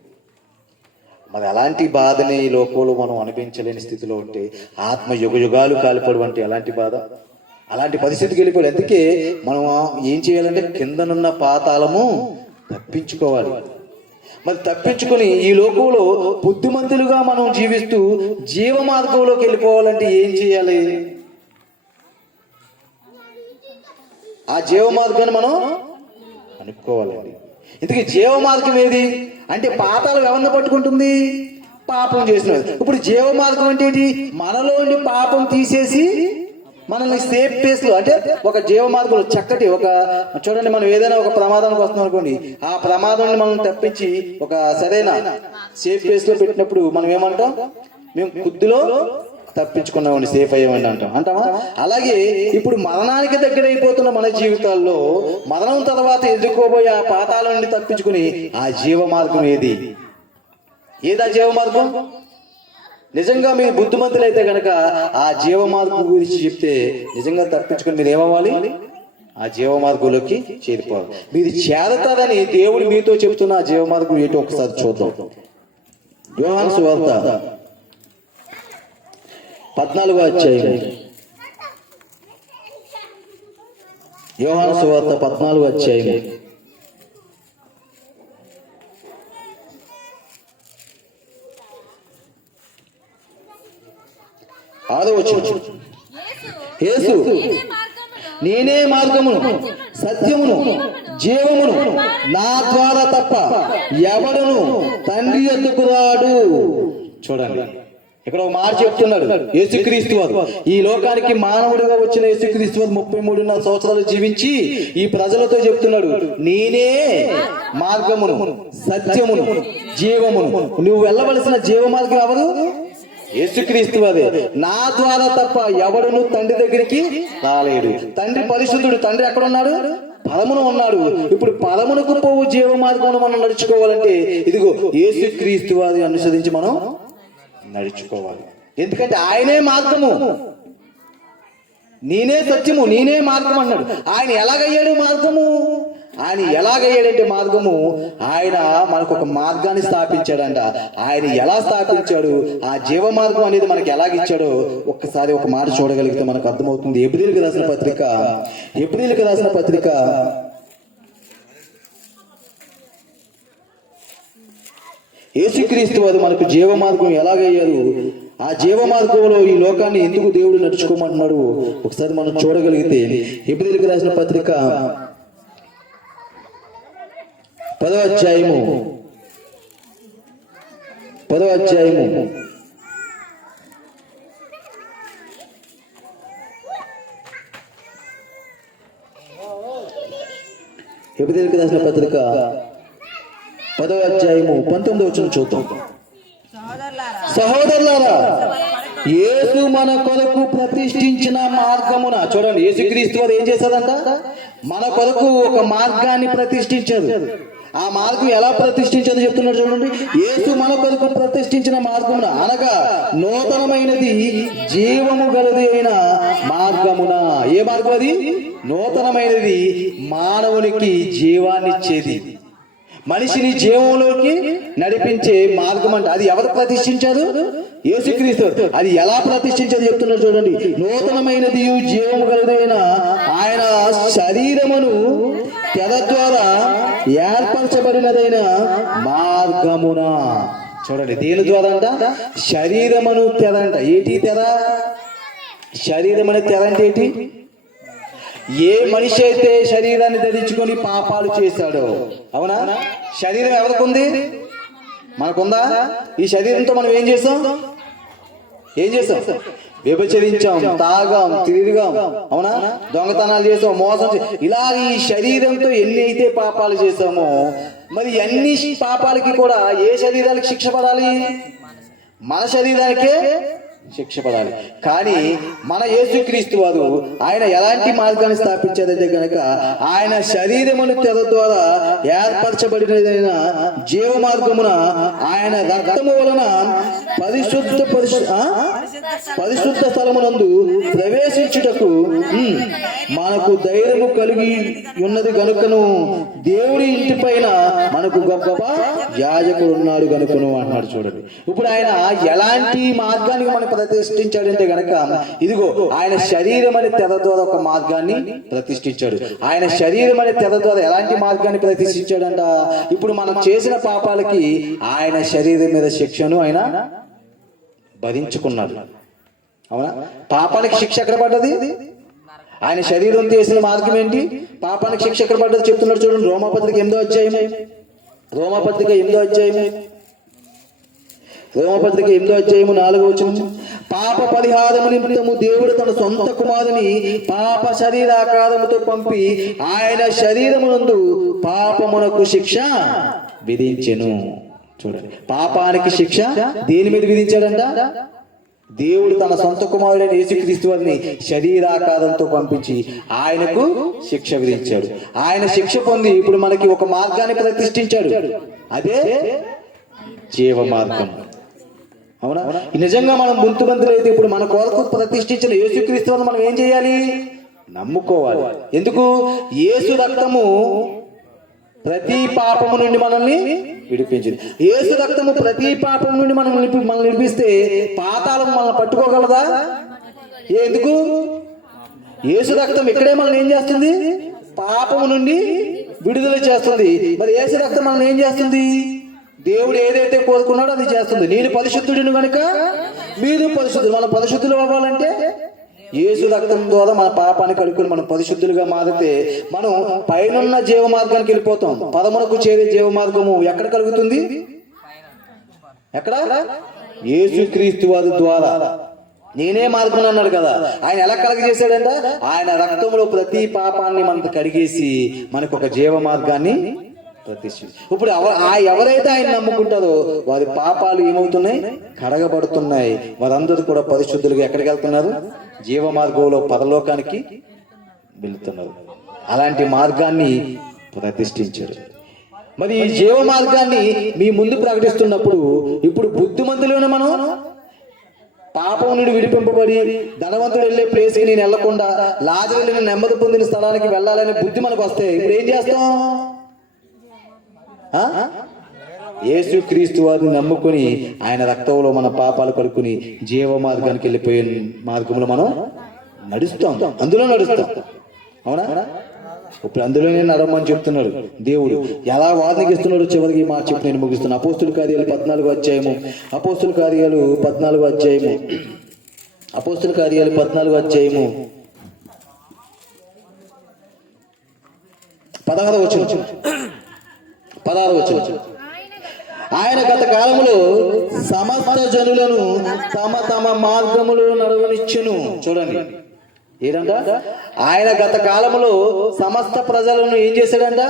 మరి అలాంటి బాధని ఈ లోకంలో మనం అనిపించలేని స్థితిలో ఉంటే ఆత్మ యుగాలు కాలిపోవడం అంటే ఎలాంటి బాధ? అలాంటి పరిస్థితికి వెళ్ళిపోయి. అందుకే మనం ఏం చేయాలంటే కిందనున్న పాతాళము తప్పించుకోవాలి. మరి తప్పించుకొని ఈ లోకంలో బుద్ధిమంతులుగా మనం జీవిస్తూ జీవ మార్గంలోకి వెళ్ళిపోవాలంటే ఏం చేయాలి? ఆ జీవ మార్గాన్ని మనం అనుకోవాలండి. ఇందుకే జీవ మార్గం ఏది అంటే పాతాళం ఎవరిని పట్టుకుంటుంది? పాపం చేసిన. ఇప్పుడు జీవ మార్గం అంటే ఏంటి? మనలో ఉండి పాపం తీసేసి మనల్ని సేఫ్ ప్లేస్ లో, అంటే ఒక జీవ మార్గంలో చక్కటి ఒక చూడండి, మనం ఏదైనా ఒక ప్రమాదానికి వస్తున్నాం అనుకోండి, ఆ ప్రమాదాన్ని మనం తప్పించి ఒక సరైన సేఫ్ ప్లేస్ లో పెట్టినప్పుడు మనం ఏమంటాం? మేము కొద్దిలో తప్పించుకున్నామని, సేఫ్ అయ్యామని అంటామా? అలాగే ఇప్పుడు మరణానికి దగ్గర అయిపోతున్న మన జీవితాల్లో మరణం తర్వాత ఎదుర్కోబోయే ఆ పాతాళం నుండి తప్పించుకుని ఆ జీవ మార్గం ఏది ఆ జీవ మార్గం? నిజంగా మీరు బుద్ధిమంతులు అయితే కనుక ఆ జీవ మార్గం గురించి చెప్తే నిజంగా తప్పించుకుని మీరు ఏమవ్వాలి? ఆ జీవ మార్గంలోకి చేరిపోవాలి. మీరు చేరతారని దేవుడు మీతో చెప్తున్న ఆ జీవ మార్గం ఏంటో ఒకసారి చూద్దాం. యోహాను సువార్త 14వ అధ్యాయం. యోహాను సువార్త 14వ అధ్యాయం 6వ వచనం. యేసు నేనే మార్గమును సత్యమును జీవమును, నా ద్వారా తప్ప ఎవడును తండ్రి యొద్దకు రాడు. చూడండి, ఇక్కడ ఒక మాట చెప్తున్నాడు. యేసుక్రీస్తు వారు ఈ లోకానికి మానవుడిగా వచ్చిన యేసుక్రీస్తు వారు 33.5 సంవత్సరాలు జీవించి ఈ ప్రజలతో చెప్తున్నాడు, నేనే మార్గమును సత్యమును జీవమును. నువ్వు వెళ్ళవలసిన జీవ మార్గం ఎవరు? యేసుక్రీస్తు వారే. నా ద్వారా తప్ప ఎవడును తండ్రి దగ్గరికి రాలేడు. తండ్రి పరిశుద్ధుడు. తండ్రి ఎక్కడ ఉన్నాడు? పరమున ఉన్నాడు. ఇప్పుడు పరమునకు పోవు జీవ మార్గమును మనం నడుచుకోవాలంటే ఇదిగో యేసుక్రీస్తు వారిని అనుసరించి మనం నడుచుకోవాలి. ఎందుకంటే ఆయనే మార్గము, నేనే సత్యము, నేనే మార్గం అన్నాడు. ఆయన ఎలాగయ్యాడు మార్గము? ఆయన ఎలాగయ్యాడంటే మార్గము, ఆయన మనకు ఒక మార్గాన్ని స్థాపించాడంట. ఆయన ఎలా స్థాపించాడు, ఆ జీవ మార్గం అనేది మనకి ఎలాగిచ్చాడో ఒక్కసారి ఒక మాట చూడగలిగితే మనకు అర్థమవుతుంది. ఎబ్రీయులకు రాసిన పత్రిక 8వ యేసుక్రీస్తు వారు మనకు జీవ మార్గం ఎలాగయ్యారు, ఆ జీవ మార్గంలో ఈ లోకాన్ని ఎందుకు దేవుడు నడుచుకోమంటున్నాడు ఒకసారి మనం చూడగలిగితే హెబ్రీయులకు రాసిన పత్రిక 10వ అధ్యాయము హెబ్రీయులకు రాసిన పత్రిక 10వ అధ్యాయము 19వ వచనం చూద్దాం. సహోదరులారా, యేసు మన కొరకు ప్రతిష్ఠించిన మార్గమున, చూడండి యేసుక్రీస్తు వారు ఏం చేశారంట, మన కొరకు ఒక మార్గాన్ని ప్రతిష్ఠించారు. ఆ మార్గం ఎలా ప్రతిష్ఠించారో చెప్తున్నాడు చూడండి. యేసు మన కొరకు ప్రతిష్ఠించిన మార్గమున అనగా నూతనమైనది జీవము గలది అయిన మార్గమున. ఏ మార్గం అది? నూతనమైనది, మానవునికి జీవాన్నిచ్చేది, మనిషిని జీవంలోకి నడిపించే మార్గం అంట. అది ఎవరు ప్రతిష్ఠించారు? యేసుక్రీస్తు. అది ఎలా ప్రతిష్ఠించారు చెప్తున్నారు చూడండి. నూతనమైనది జీవము గలదైన ఆయన శరీరమును తెర ద్వారా ఏర్పరచబడినదైన మార్గమున. చూడండి, దేని ద్వారా అంట? శరీరమును తెర అంట. ఏంటి తెర? శరీరం అనే తెర అంటే ఏంటి? ఏ మనిషి అయితే శరీరాన్ని ధరించుకొని పాపాలు చేశాడో, అవునా, శరీరం ఎవరికి ఉంది? మనకుందా? ఈ శరీరంతో మనం ఏం చేసాం? వ్యభిచరించాం, తాగాం, తిరిగాం, అవునా, దొంగతనాలు చేసాం, మోసం ఇలా ఈ శరీరంతో ఎన్ని అయితే పాపాలు చేసామో, మరి అన్ని పాపాలకి కూడా ఏ శరీరానికి శిక్ష పడాలి? మన శరీరానికే శిక్ష పడాలి. కానీ మన యేసుక్రీస్తు వారు ఆయన ఎలాంటి మార్గాన్ని స్థాపించారంటే కనుక ఆయన శరీరమును తెర ద్వారా ఏర్పరచబడినదైన జీవ మార్గమున ఆయన రక్తము వలన పరిశుద్ధ స్థలమునందు ప్రవేశించుటకు మనకు ధైర్యము కలిగి ఉన్నది గనుకను దేవుడి ఇంటి పైన మనకు గొప్ప యాజకుడు ఉన్నాడు గనుకను అంటున్నాడు. చూడండి, ఇప్పుడు ఆయన ఎలాంటి మార్గానికి మనం ప్రతిష్ఠించాడంటే గనక ఇదిగో ఆయన శరీరం అనే తెర ద్వారా ఒక మార్గాన్ని ప్రతిష్ఠించాడు. ఆయన శరీరం అనే తెర ద్వారా ఎలాంటి మార్గాన్ని ప్రతిష్ఠించాడంట? ఇప్పుడు మనం చేసిన పాపాలకి ఆయన శరీరం మీద శిక్షను ఆయన భరించుకున్నాడు. అవునా? పాపానికి శిక్ష ఎక్కడ పడ్డది? ఆయన శరీరం చేసిన మార్గం ఏంటి? పాపానికి శిక్ష ఎక్కడ పడ్డది చెప్తున్నాడు చూడండి. రోమాపత్రిక 8వ అధ్యాయము 4వ వచనం. పాప పరిహారము నిమిత్తము దేవుడు తన సొంత కుమారుని పాప శరీరాకారముతో పంపి ఆయన శరీరమునందు పాపమునకు శిక్ష విధించెను. చూడండి, పాపానికి శిక్ష దేని మీద విధించాడంట? దేవుడు తన సొంత కుమారుడైన యేసుక్రీస్తు వారిని శరీరాకారంతో పంపించి ఆయనకు శిక్ష విధించాడు. ఆయన శిక్ష పొంది ఇప్పుడు మనకి ఒక మార్గాన్ని ప్రతిష్ఠించాడు. అదే జీవ మార్గం. అవునా? నిజంగా మనం బుద్ధిమంతులు అయితే ఇప్పుడు మన కొరకు ప్రతిష్ఠించిన యేసుక్రీస్తు వారిని మనం ఏం చేయాలి? నమ్ముకోవాలి. ఎందుకు? యేసు రక్తము ప్రతి పాపము నుండి మనల్ని విడిపించింది. యేసు రక్తము ప్రతి పాపం నుండి మనల్ని విడిపిస్తే పాతాళం మనల్ని పట్టుకోగలదా? ఎందుకు? యేసు రక్తం ఇక్కడే మనల్ని ఏం చేస్తుంది? పాపము నుండి విడుదల చేస్తుంది. మరి యేసు రక్తం మనల్ని ఏం చేస్తుంది? దేవుడు ఏదైతే కోరుకున్నాడో అది చేస్తుంది. నేను పరిశుద్ధుడిని కనుక మీరు పరిశుద్ధులు. మన పరిశుద్ధులు అవ్వాలంటే యేసు రక్తం ద్వారా మన పాపాన్ని కడుక్కొని మనం పరిశుద్ధులుగా మారితే మనం పైనున్న జీవ మార్గానికి వెళ్ళిపోతాం. పరమునకు చేరే జీవ మార్గము ఎక్కడ కలుగుతుంది? ఎక్కడ? యేసుక్రీస్తు వారి ద్వారా. నేనే మార్గం అన్నాడు కదా. ఆయన ఎలా కలగజేశాడంట? ఆయన రక్తంలో ప్రతి పాపాన్ని మనకు కడిగేసి మనకు ఒక జీవ మార్గాన్ని ప్రతిష్ఠించి ఇప్పుడు ఎవరైతే ఆయన నమ్ముకుంటారో వారి పాపాలు ఏమవుతున్నాయి? కడగబడుతున్నాయి. వారందరూ కూడా పరిశుద్ధులుగా ఎక్కడికి వెళ్తున్నారు? జీవ మార్గంలో పరలోకానికి వెళ్తున్నారు. అలాంటి మార్గాన్ని ప్రతిష్ఠించారు. మరి ఈ జీవ మార్గాన్ని మీ ముందు ప్రకటిస్తున్నప్పుడు ఇప్పుడు బుద్ధిమంతులోనే మనం పాపం నుండి విడిపింపబడి ధనవంతుడు వెళ్ళే ప్లేస్కి నేను వెళ్లకుండా లాజరు నెమ్మది పొందిన స్థలానికి వెళ్ళాలనే బుద్ధి మనకు వస్తే ఇప్పుడు ఏం చేస్తాం? యేసుక్రీస్తు వారిని నమ్ముకొని ఆయన రక్తంలో మన పాపాలు కడుక్కుని జీవ మార్గానికి వెళ్ళిపోయే మార్గంలో మనం నడుస్తాం. అందులో నడుస్తాం. అవునా? ఇప్పుడు అందులోనే నడమని చెప్తున్నాడు దేవుడు. ఎలా వాదనకి ఇస్తున్నాడు చివరికి మాట చెప్పి నేను ముగిస్తున్నాను. అపోస్తుల కార్యాలు 14వ అధ్యాయము, అపోస్తుల కార్యాలు 14వ అధ్యాయము, అపోస్తుల కార్యాలు 14వ అధ్యాయము 16వ వచనం. ఆయన గత కాలములో సమస్త జనులను తమ తమ మార్గములో నడవనిచ్చెను. చూడండి ఏంటంట, ఆయన గత కాలములో సమస్త ప్రజలను ఏం చేశాడంట,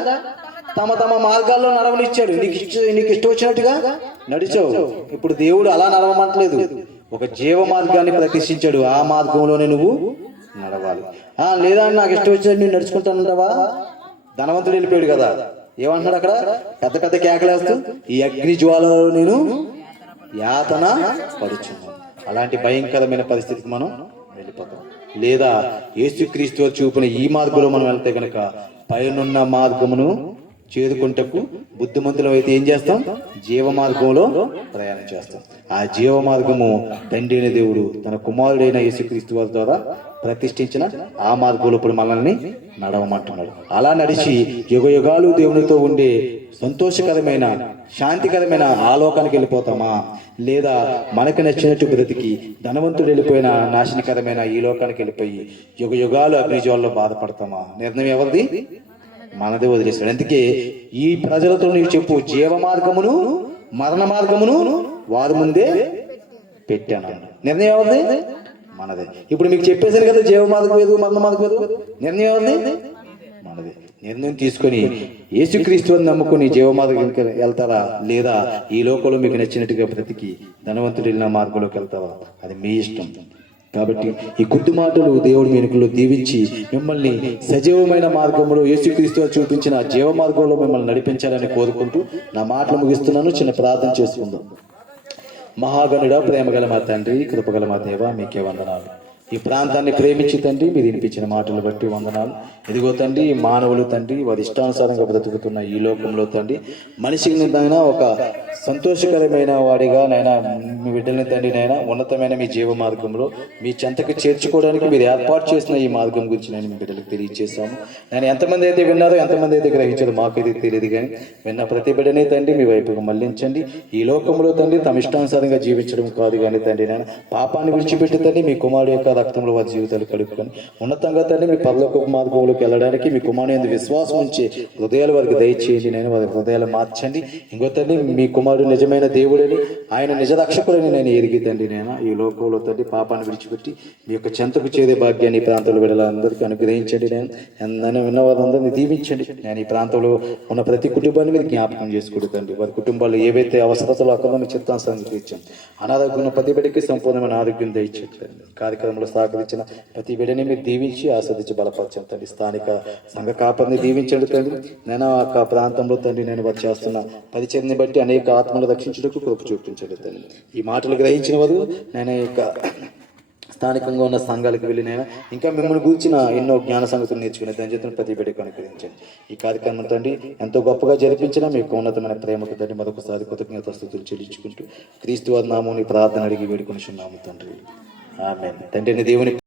తమ తమ మార్గాల్లో నడవనిచ్చాడు. నీకు ఇష్టం వచ్చినట్టుగా నడిచావు. ఇప్పుడు దేవుడు అలా నడవమంటలేదు, ఒక జీవ మార్గాన్ని ప్రతిష్ఠించాడు. ఆ మార్గంలోనే నువ్వు నడవాలి. లేదా నాకు ఇష్టం వచ్చినట్టు నేను నడుచుకుంటానంటావా? ధనవంతుడు వెళ్ళిపోయాడు కదా, ఏమంటున్నాడు అక్కడ, పెద్ద పెద్ద కేకలేస్తూ ఈ అగ్ని జ్వాలలో నేను యాతన పడుచున్నాను. అలాంటి భయంకరమైన పరిస్థితికి మనం వెళ్ళిపోతాం. లేదా యేసుక్రీస్తు చూపిన ఈ మార్గంలో మనం వెళ్తే గనక పైనున్న మార్గమును చేరుకుంటకు బుద్ధిమంతులం అయితే ఏం చేస్తాం, జీవ మార్గంలో ప్రయాణం చేస్తాం. ఆ జీవ మార్గము తండ్రి అయిన దేవుడు తన కుమారుడైన యేసుక్రీస్తు వారి ద్వారా ప్రతిష్ఠించిన ఆ మార్గంలో ఇప్పుడు మనల్ని నడవమంటున్నాడు. అలా నడిచి యుగ యుగాలు దేవునితో ఉండే సంతోషకరమైన శాంతికరమైన ఆలోకానికి వెళ్ళిపోతామా, లేదా మనకు నచ్చినట్టు బ్రతికి ధనవంతుడు వెళ్ళిపోయిన నాశనకరమైన ఈ లోకానికి వెళ్ళిపోయి యుగ యుగాలు అగ్నిజ్వాలలో బాధపడతామా? నిర్ణయం ఎవరిది? మనదే వదిలేశాడు. అందుకే ఈ ప్రజలతో నీవు చెప్పు, జీవ మార్గమును మరణ మార్గమును వారి ముందే పెట్టాను. నిర్ణయం ఎవరిది? మనదే. ఇప్పుడు మీకు చెప్పేశాను కదా, జీవ మార్గం ఏదు మరణ మార్గం ఏదు, నిర్ణయం ఎవరిది? మనదే. నిర్ణయం తీసుకొని యేసుక్రీస్తు అని నమ్ముకుని జీవ మార్గంకి వెళ్తారా, లేదా ఈ లోకంలో మీకు నచ్చినట్టుగా బ్రతికి ధనవంతుడు వెళ్ళిన మార్గంలోకి వెళ్తావా? అది మీ ఇష్టం. కాబట్టి ఈ కొద్ది మాటలు దేవుడి వెనుకలో దీవించి మిమ్మల్ని సజీవమైన మార్గంలో యేసుక్రీస్తు చూపించిన జీవ మార్గంలో మిమ్మల్ని నడిపించాలని కోరుకుంటూ నా మాటలు ముగిస్తున్నాను. చిన్న ప్రార్థన చేసుకుందాం. మహాగణుడా, ప్రేమగల మా తండ్రి, కృపగల మా దేవ, మీకే వందనాలు. ఈ ప్రాంతాన్ని ప్రేమించి తండ్రి మీరు వినిపించిన మాటలు బట్టి వందనాలు. ఇదిగో తండ్రి, మానవులు తండ్రి వారి ఇష్టానుసారంగా బ్రతుకుతున్న ఈ లోకంలో తండ్రి మనిషికి నైనా ఒక సంతోషకరమైన వాడిగా నైనా మీ బిడ్డల్ని తండ్రి నైనా ఉన్నతమైన మీ జీవ మార్గంలో మీ చెంతకు చేర్చుకోవడానికి మీరు ఏర్పాటు చేసిన ఈ మార్గం గురించి నేను మీ బిడ్డలకు తెలియజేశాము. నేను ఎంతమంది అయితే విన్నారో, ఎంతమంది అయితే గ్రహించారో మాకైతే తెలియదు, కానీ విన్న ప్రతి బిడ్డనే తండ్రి మీ వైపుకు మళ్లించండి. ఈ లోకంలో తండ్రి తమ ఇష్టానుసారంగా జీవించడం కాదు కానీ తండ్రి నేను పాపాన్ని విడిచిపెట్టి తండ్రి మీ కుమారుడు యొక్క రక్తంలో వారి జీవితాలు కడుక్కొని ఉన్నతంగా తండ్రి మీ పరలోక మార్గంలోకి వెళ్ళడానికి మీ కుమారుని యందు విశ్వాసం ఉంచి హృదయాలు వారికి దయచేయండి. నేను వారి హృదయాలు మార్చండి. ఇంకో తండ్రి మీ కుమారుడు నిజమైన దేవుడని, ఆయన నిజ రక్షకుడని నేను ఎరిగి తండ్రి నేను ఈ లోకంలో తండ్రి పాపాన్ని విడిచిపెట్టి మీ యొక్క చెంతకు చేరే భాగ్యాన్ని ఈ ప్రాంతంలో వెళ్ళాలందరికీ అనుగ్రహించండి. నేను విన్నవారందరినీ దీవించండి. నేను ఈ ప్రాంతంలో ఉన్న ప్రతి కుటుంబాన్ని మీరు జ్ఞాపకం చేసుకుంటూ తండ్రి వారి కుటుంబాల్లో ఏవైతే అవసరతలు అక్కడ మీ చిత్తాంశాన్ని తీర్చాను. అనారోగ్యం ఉన్న ప్రతి బిడ్డకి సంపూర్ణమైన ఆరోగ్యం దయచేయండి. కార్యక్రమంలో సహకరించిన ప్రతి బిడ్డని మీరు దీవించి ఆస్వాదించి బలపరచండి తండ్రి. స్థానిక సంఘ కాపరిని దీవించండి తండ్రి. నేను ఆ ప్రాంతంలో తండ్రి నేను వారు చేస్తున్న పరిచర్ని బట్టి అనేక ఆత్మలు రక్షించుటకు కృప చూపించండి తండ్రి. ఈ మాటలు గ్రహించిన వారు నేను యొక్క స్థానికంగా ఉన్న సంఘాలకు వెళ్ళి నేను ఇంకా మిమ్మల్ని కూర్చిన ఎన్నో జ్ఞాన సంగతులు నేర్చుకునే దాని చేతులను ప్రతి బిడ్డకు అనుగ్రహించండి. ఈ కార్యక్రమం తండ్రి ఎంతో గొప్పగా జరిపించిన మీకు ఉన్నతమైన ప్రేమకు తండ్రి మరొకసారి కృతజ్ఞతాస్తుతులు చెల్లించుకుంటూ క్రీస్తు వారి నామముని ప్రార్థన అడిగి వేడుకొనిచున్నాము తండ్రి. ఆమేన్. తండ్రిని దేవుని